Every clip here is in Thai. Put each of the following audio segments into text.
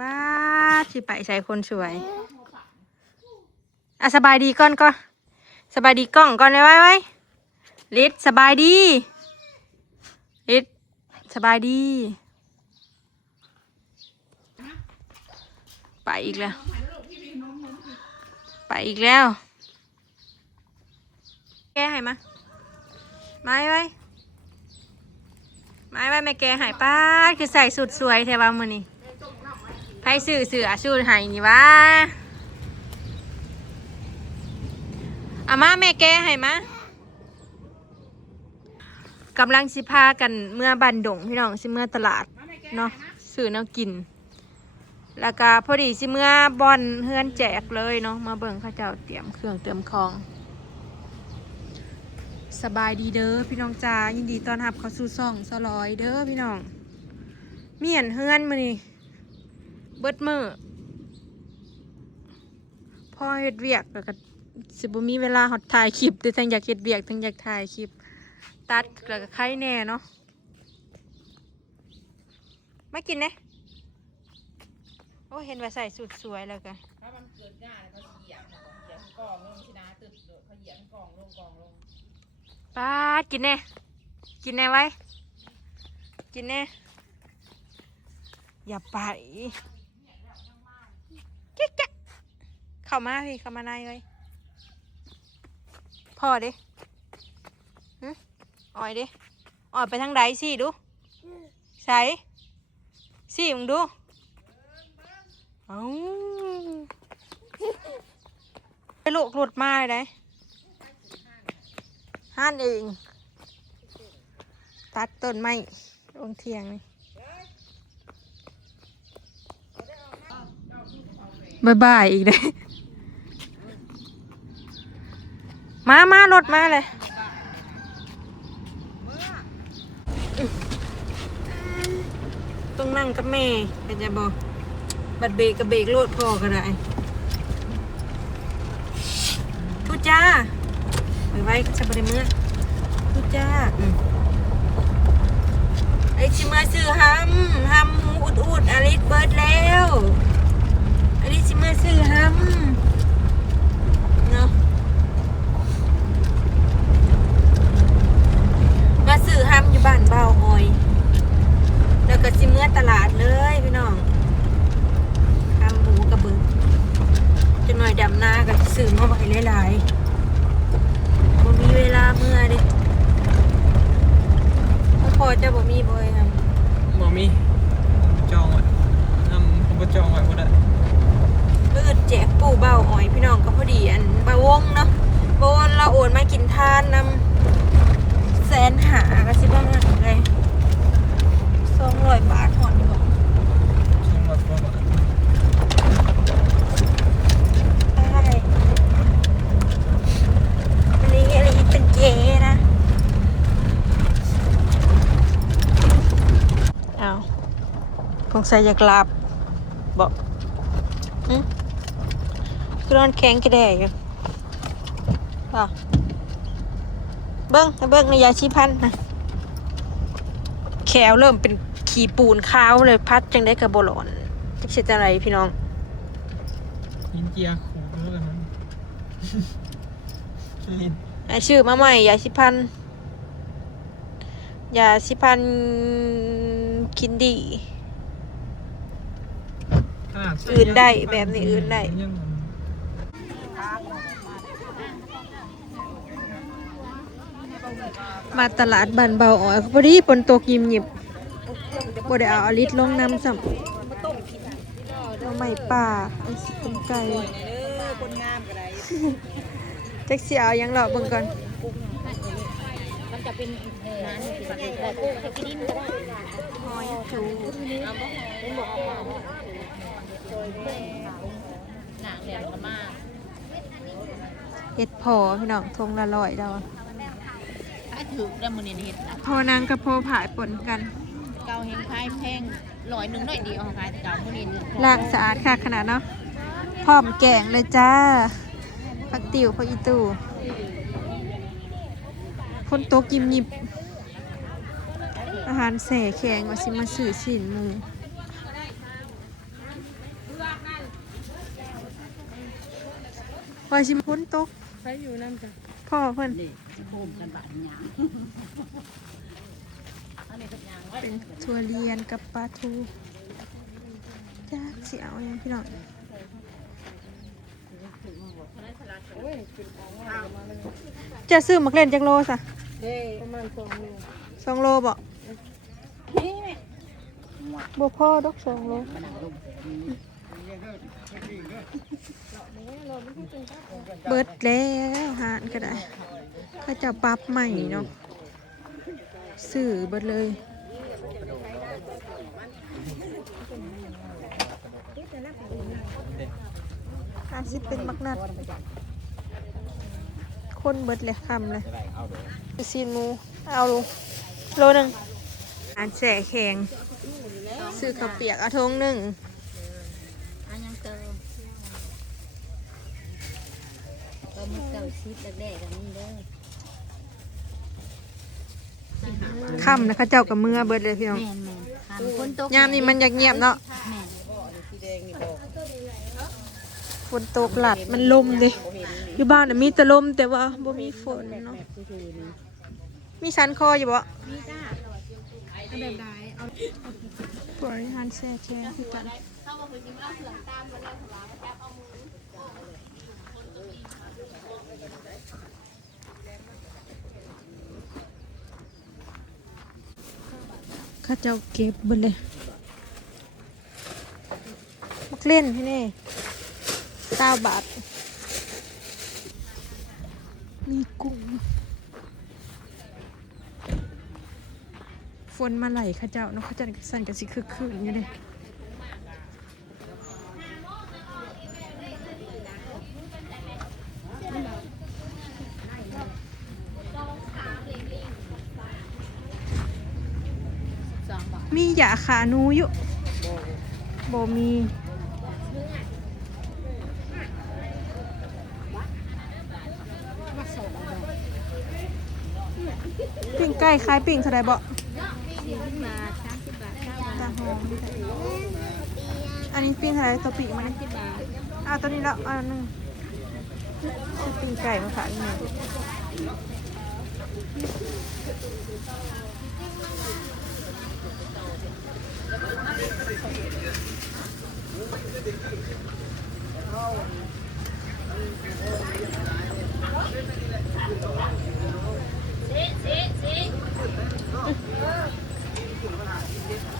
ป้าสิไปใส่คนสวยอ่ะสบายดีก่อนก็สบายดีกล้องก่อนเลยไว้ลิศสบายดีลิศสบายดีไปอีกแล้วไปอีกแล้วแกหายมาไม้ไว้แม่แกหายป้าคือใส่สุดสวยแถวบ้านมือนี่ไพ่สื่อเสือสูดหายนี่วะอามาแม่แกหายมากำลังสิพากันเมื่อบันดงพี่น้องสิเมื่อตลาดเนาะสื่อแนวกินแล้วก็พอดีสิเมื่อบอลเฮือนแจกเลยเนาะมาเบิ่งข้าเจ้าเตรียมเครื่องเติมของสบายดีเด้อพี่น้องจ้ายินดีต้อนรับเข้าสู่ซ่องสลอยเด้อพี่น้องเมียนเฮือนมื้อนี้เบิดมื้อพ่อเฮ็ดเวียกแล้วก็สิบ่มีเวลาฮอดถ่ายคลิปทั้งอยากเฮ็ดเวียกทั้งอยากถ่ายคลิปตัดแล้วก็ไข่แน่เนาะมากินนะโอ้เห็นว่าใส่สุดสวยแล้วกันถ้ามันเกิดง่ายแล้วก็เหยียบกล่องลงสินะตึกเขาเหยียบกล่องลงป้ากินแน่ไว้กินแน่อย่าไปกิ๊กเข้ามาพี่เข้ามาในเลยพ่อดิอ่อยดิอ่อยไปทางใดสิดูใส่สิมึงดูเอาไปลูกหลุดมาเลยห้านเองตัดต้นไม้ลงเทียงนี่บายอีกเลยมารถมาเลยต้องนั่งกับแม่เป็นจะบอกบัดเบรกกับเบรกโลดพอก็ได้ทุจ้าไว้ก็จะบริเมื่อทุจ้าไอชิมาซื้อห้ำหมูอุดอลิสเบิร์ดแล้วอลิสชิมาซื้อห้ำเนาะมาซื้อห้ำอยู่บ้านเบาออยแล้วก็ชิเมื่อตลาดเลยพี่น้องห้ำหมูกระเบื้องจะหน่อยดำหน้าก็ซื้อมาไว้หลายๆบ่มีเวลาเมื่อดิพอจะบ่มีบ่อยครับบ่มีจองไว้ผมก็จองไว้บ่ได้เลือดแจกปู่เบาอ้อยพี่น้องก็พอดีอันบาวงเนาะบาวงเราโอนมากินทานนำแสนหาก็สิบ้างอะไร200 บาทหอดดีกว่า200 กว่าบาทอันนี้เป็นเจนะเอาคงใส่อยากลาบบอกคือร้อนแข็งกระแดอยู่ป่ะเบิ้งในยาชีพันนะแขวเริ่มเป็นขี่ปูนขาวเลยพัดจังได้กระโบหลอนจะเสียอะไรพี่น้องยินเจียขู่แล้วกันนะชื่อมาใหม่ยาชีพันคินดีอื่นได้แบบนี้อื่นได้มาตลาดบันเบาอ๋อยพอดีฝนตกยิมหยิบบ่ได้เอาอลิสลงน้ำสัมเราไม่ป่าไอ้สิเป็นไก่แจ็คเสียเอายังหล่อเบิ่งก่อนมันจะเป็นน้ำแต่กุ้งที่ดินก็ได้หอยจูเป็นบอกว่าหนังแหลมมากเห็ดพอพี่น้องทงละร้อยแล้วถือได้มือนี่เห็ดพอนางกับพอผายปนกันเกาเฮงพายแพง100หน่อยเดียวของพายเกามือนี่ล้างสะอาดค่ะขนาดเนาะพร้อมแกงเลยจ้าผักติ๋วผักอีตูคนโต๊ะยิ้มหยิบอาหารแส่แข็งว่าสิมาสื่อสินหมู ว่าชิมพ้นตก ใช้อยู่นั่นจ้ะ พ่อเพิ่น นี่โคมกันบาดหยาง เป็นถั่วเลียนกับปลาทูจ้าเสียวยังพี่น้องจะซื้อมักเล่นจักโลสะ ประมาณ2 โล 2 โลบ่บ่พ่อดอก2 โลเบิดแล้วหานก็ได้เขาจะปรับใหม่เนาะซื้อเบิดเลย50เป็นมักนัดคนเบิดเลยคำเลยซีนหมูเอาโลนึงอันแสะแข็งซื้อข้าวเปียกเอาทงหนึ่ง อันยังเติมก็มีเติมชีสแรกๆกันนี่เด้อ ค่ำนะคะเจ้ากับมือเบิดเลยพี่น้อง แม่นคนตก ยามนี้มันอยากเงียบเนาะ แม่น ฝนตกหลัดมันลมเลยอยู่บ้านน่ะมีแต่ลมแต่ว่าบ่มีฝนเนาะมีชั้นคออยู่บ่ มีจ้าเอาแบบใดเอา บริหารแช่แข็งคือกันข้าเจ้าเก็บเบิดเลยมักเล่นพี่นี่9 บาทมีกุ้งฝนมาไหลข้าเจ้าเนาะข้าเจ้าสั่นกันสิคึกคืนอยู่เลยมียาขาหนูอยู่บ่มีปิ้งไก่คล้ายปิ้งเท่าไรบ่ 40 บาท30 บาท9 บาท ตาหอมอันนี้ปิ้งเท่าไรตัวปีกมัน 10 บาท เอาตัวนี้แล้วเอาหนึ่งซื้อปิ้งไก่มาขายหนึ่ง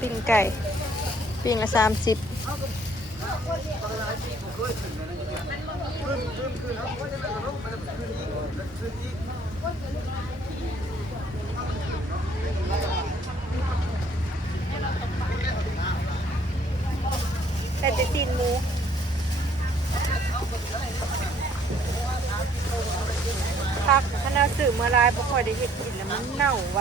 ปิ้งไก่ปิ้งละ30แต่จะตีนหมูพักถ้าเราสื่อมาลายบ่ค่อยได้เห็ดกินแล้วมันเน่าไว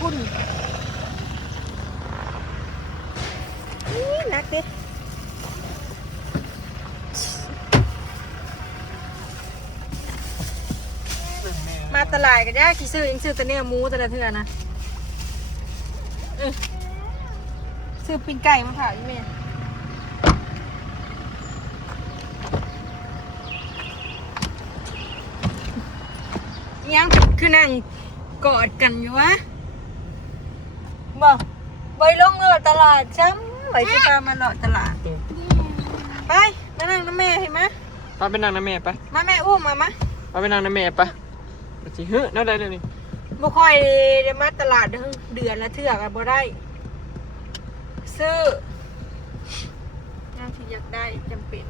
คุณนี่นักดิมาตลาดกันยากกี่ซื้อยังซื้อแต่เนื้อหมูแต่ละเทื่อนะซื้อปิ้งไก่มาขายอีเมย์ยังคือนั่งกอดกันอยู่วะบอกไปลงตลาดช้ำไปที่พามาเลาะตลาดไปมานั่งน้ำแม่เห็นไหม ป้าไปนั่งนะแม่ไป มาแม่อุ้มมา ป้าไปนั่งนะแม่ไปมาสิเฮ้ยนั่งได้เลยนี่ บ่ค่อยได้มาตลาดเดือนละเทื่อกันบ่ได้ซื้อน้ำที่อยากได้จำเป็น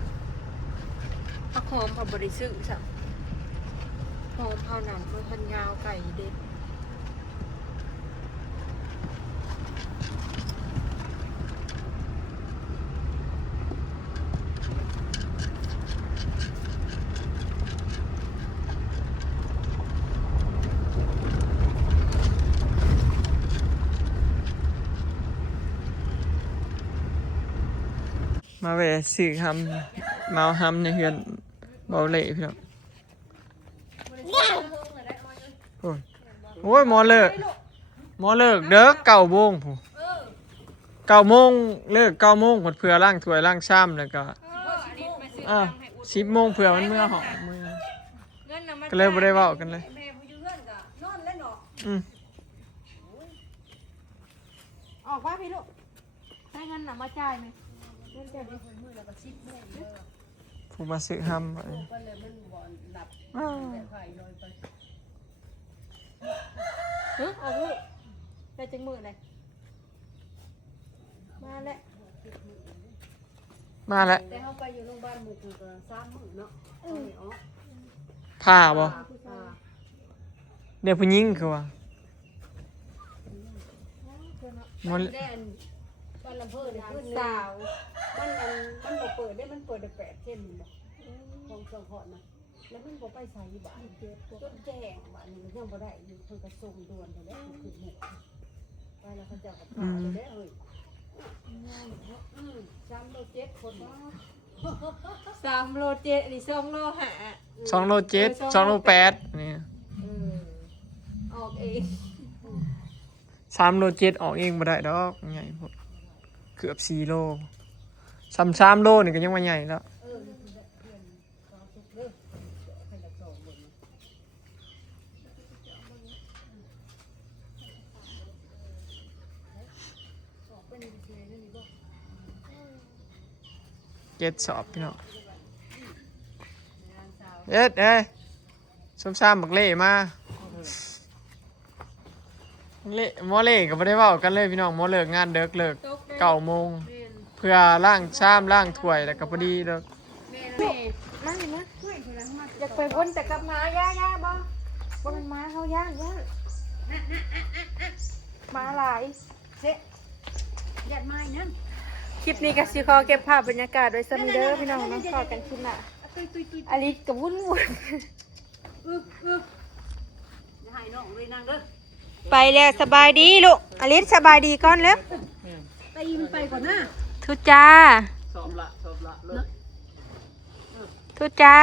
ผักหอมพอบริซื้อสักหอมเผาหนำมันพันยาวไก่เด็ด มาแวะซื้อหำมาเอาหำในเฮือนเบาเล่พี่น้องโอ้ยหมอเลิกเด้อ9 โมงผู้9 โมงเลิก9 โมงหมดเพื่อล้างถ้วยล้างชามแล้วก็10 โมงเพื่อมันเมื่อหอมมือก็เลยบ่ได้เว้ากันเลยออกว่าพี่ลูกให้เงินน่ะมาจ่ายไหมเงินจ่ายดิผู้มาซื้อหำไปเอาลูกได้จังมือเลยมาแล้ว แต่เขาไปอยู่โรงพยาบาลหมู่คือก็3 มื้อเนาะผ่าบ่เดี๋ยวผู้หญิงคือว่ามันบ้านลำเพิ่นขึ้นสาวมันบ่เปิดได้มันเปิดได้8 เส้นบ่ของสองขอดนะแล้วมันบ่ไปใส่บาทจนแจ้งบาทนี่ยังบ่ได้อยู่เพิ่นก็ส่งด่วนไปแล้วคือหมู่ไปแล้วเขาเจ้าก็พาไปได้เอ้ย3 โล 7 คน3 โล 7นี่2 โล 5 2 โล 7 2 โล 8นี่ออกเอง 3 โล 7ออกเองบ่ได้ดอกใหญ่พวกเกือบ4 โล3 โลนี่ก็ยังว่าใหญ่แล้วสอบพี่น้องเอ้ยซ้ำบักเล่มาหมอเล่ก็ไม่ได้เว้ากันเลยพี่น้องหมอเลิกงานเลิก9 โมงเพื่อล้างชามล้างถ้วยแล้วก็พอดีเลิกมาอยากไปพ้นแต่กับหมาย่าบ่มันมาเขาย่างมาหลายเจ๊หยัดไม้นั่นคลิปนี้ก็สิขอเก็บภาพบรรยากาศไว้ซะมีเด้อพี่น้องน้องขอกันคลิปหน้าอลิสกับวุ่นให้น้องเลยนางเด้อไปแล้วสบายดีลูกอลิสสบายดีก่อนแล้วตีมันไปก่อนนะทุจ้าทุจ้า